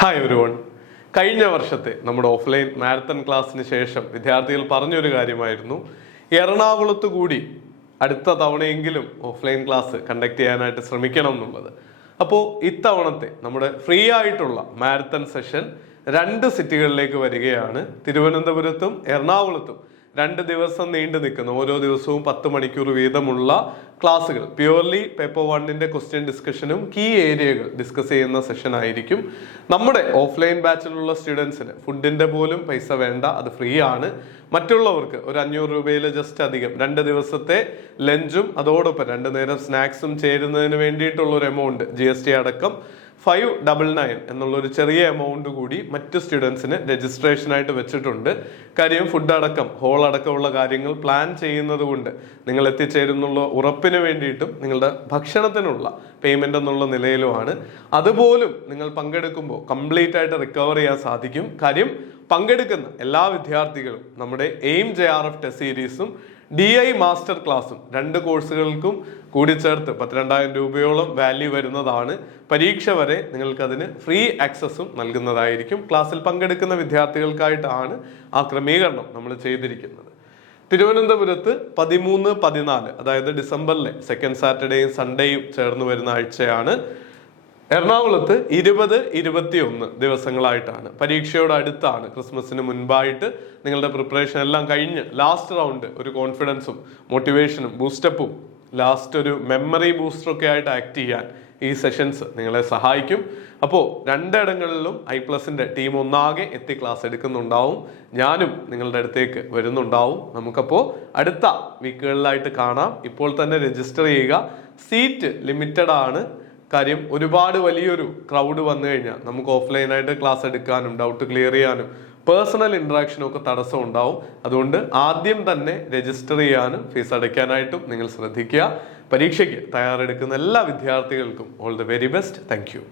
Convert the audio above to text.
Hi everyone. കഴിഞ്ഞ വർഷത്തെ നമ്മുടെ ഓഫ്ലൈൻ മാരത്തൺ ക്ലാസ്സിന് ശേഷം വിദ്യാർത്ഥികൾ പറഞ്ഞൊരു കാര്യമായിരുന്നു, എറണാകുളത്ത് കൂടി അടുത്ത തവണയെങ്കിലും ഓഫ്ലൈൻ ക്ലാസ് കണ്ടക്ട് ചെയ്യാനായിട്ട് ശ്രമിക്കണം എന്നുള്ളത്. അപ്പോൾ ഇത്തവണത്തെ നമ്മുടെ ഫ്രീ ആയിട്ടുള്ള മാരത്തൺ സെഷൻ 2 സിറ്റികളിലേക്ക് വരികയാണ്. തിരുവനന്തപുരത്തും എറണാകുളത്തും 2 ദിവസം നീണ്ടു നിൽക്കുന്ന, ഓരോ ദിവസവും 10 മണിക്കൂർ വീതമുള്ള ക്ലാസ്സുകൾ, പ്യുവർലി പേപ്പർ 1ന്റെ ക്വസ്റ്റ്യൻ ഡിസ്കഷനും കീ ഏരിയകൾ ഡിസ്കസ് ചെയ്യുന്ന സെഷൻ ആയിരിക്കും. നമ്മുടെ ഓഫ്ലൈൻ ബാച്ചിലുള്ള സ്റ്റുഡൻസിന് ഫുഡിന്റെ പോലും പൈസ വേണ്ട, അത് ഫ്രീ ആണ്. മറ്റുള്ളവർക്ക് ഒരു 500 രൂപയിൽ ജസ്റ്റ് അധികം 2 ദിവസത്തെ ലഞ്ചും അതോടൊപ്പം 2 നേരം സ്നാക്സും ചേരുന്നതിന് വേണ്ടിയിട്ടുള്ള ഒരു എമൗണ്ട് GST അടക്കം 599 എന്നുള്ള ഒരു ചെറിയ എമൗണ്ട് കൂടി മറ്റു സ്റ്റുഡൻസിന് രജിസ്ട്രേഷനായിട്ട് വെച്ചിട്ടുണ്ട്. കാര്യം ഫുഡ് അടക്കം ഹോൾ അടക്കമുള്ള കാര്യങ്ങൾ പ്ലാൻ ചെയ്യുന്നത് കൊണ്ട് നിങ്ങൾ എത്തിച്ചേരുന്നുള്ള ഉറപ്പിന് വേണ്ടിയിട്ടും നിങ്ങളുടെ ഭക്ഷണത്തിനുള്ള പേയ്മെന്റ് എന്നുള്ള നിലയിലുമാണ്. അതുപോലും നിങ്ങൾ പങ്കെടുക്കുമ്പോൾ കംപ്ലീറ്റ് ആയിട്ട് റിക്കവർ ചെയ്യാൻ സാധിക്കും. കാര്യം പങ്കെടുക്കുന്ന എല്ലാ വിദ്യാർത്ഥികളും നമ്മുടെ എയിം JRF ടെസ്റ്റ് സീരീസും DI മാസ്റ്റർ ക്ലാസ്സും 2 കോഴ്സുകൾക്കും കൂടി ചേർത്ത് 12,000 രൂപയോളം വാല്യൂ വരുന്നതാണ്. പരീക്ഷ വരെ നിങ്ങൾക്കതിന് ഫ്രീ ആക്സസും നൽകുന്നതായിരിക്കും. ക്ലാസ്സിൽ പങ്കെടുക്കുന്ന വിദ്യാർത്ഥികൾക്കായിട്ടാണ് ആ ക്രമീകരണം നമ്മൾ ചെയ്തിരിക്കുന്നത്. തിരുവനന്തപുരത്ത് 13, 14 അതായത് ഡിസംബറിലെ സെക്കൻഡ് സാറ്റർഡേയും സൺഡേയും ചേർന്ന് വരുന്ന ആഴ്ചയാണ്. എറണാകുളത്ത് 20, 21 ദിവസങ്ങളായിട്ടാണ്. പരീക്ഷയോട് അടുത്താണ്, ക്രിസ്മസിന് മുൻപായിട്ട് നിങ്ങളുടെ പ്രിപ്പറേഷൻ എല്ലാം കഴിഞ്ഞ് ലാസ്റ്റ് റൗണ്ട് ഒരു കോൺഫിഡൻസും മോട്ടിവേഷനും ബൂസ്റ്റപ്പും ലാസ്റ്റ് ഒരു മെമ്മറി ബൂസ്റ്ററൊക്കെ ആയിട്ട് ആക്ട് ചെയ്യാൻ ഈ സെഷൻസ് നിങ്ങളെ സഹായിക്കും. അപ്പോൾ 2 ഇടങ്ങളിലും I+ന്റെ ടീം ഒന്നാകെ എത്തി ക്ലാസ് എടുക്കുന്നുണ്ടാവും. ഞാനും നിങ്ങളുടെ അടുത്തേക്ക് വരുന്നുണ്ടാവും. നമുക്കപ്പോൾ അടുത്ത വീക്കുകളിലായിട്ട് കാണാം. ഇപ്പോൾ തന്നെ രജിസ്റ്റർ ചെയ്യുക. സീറ്റ് ലിമിറ്റഡ് ആണ്. കാര്യം ഒരുപാട് വലിയൊരു ക്രൗഡ് വന്നു കഴിഞ്ഞാൽ നമുക്ക് ഓഫ്ലൈനായിട്ട് ക്ലാസ് എടുക്കാനും ഡൗട്ട് ക്ലിയർ ചെയ്യാനും പേഴ്സണൽ ഇൻട്രാക്ഷനും ഒക്കെ തടസ്സം ഉണ്ടാവും. അതുകൊണ്ട് ആദ്യം തന്നെ രജിസ്റ്റർ ചെയ്യാനും ഫീസ് അടയ്ക്കാനായിട്ടും നിങ്ങൾ ശ്രദ്ധിക്കുക. പരീക്ഷയ്ക്ക് തയ്യാറെടുക്കുന്ന എല്ലാ വിദ്യാർത്ഥികൾക്കും all the very best. Thank you.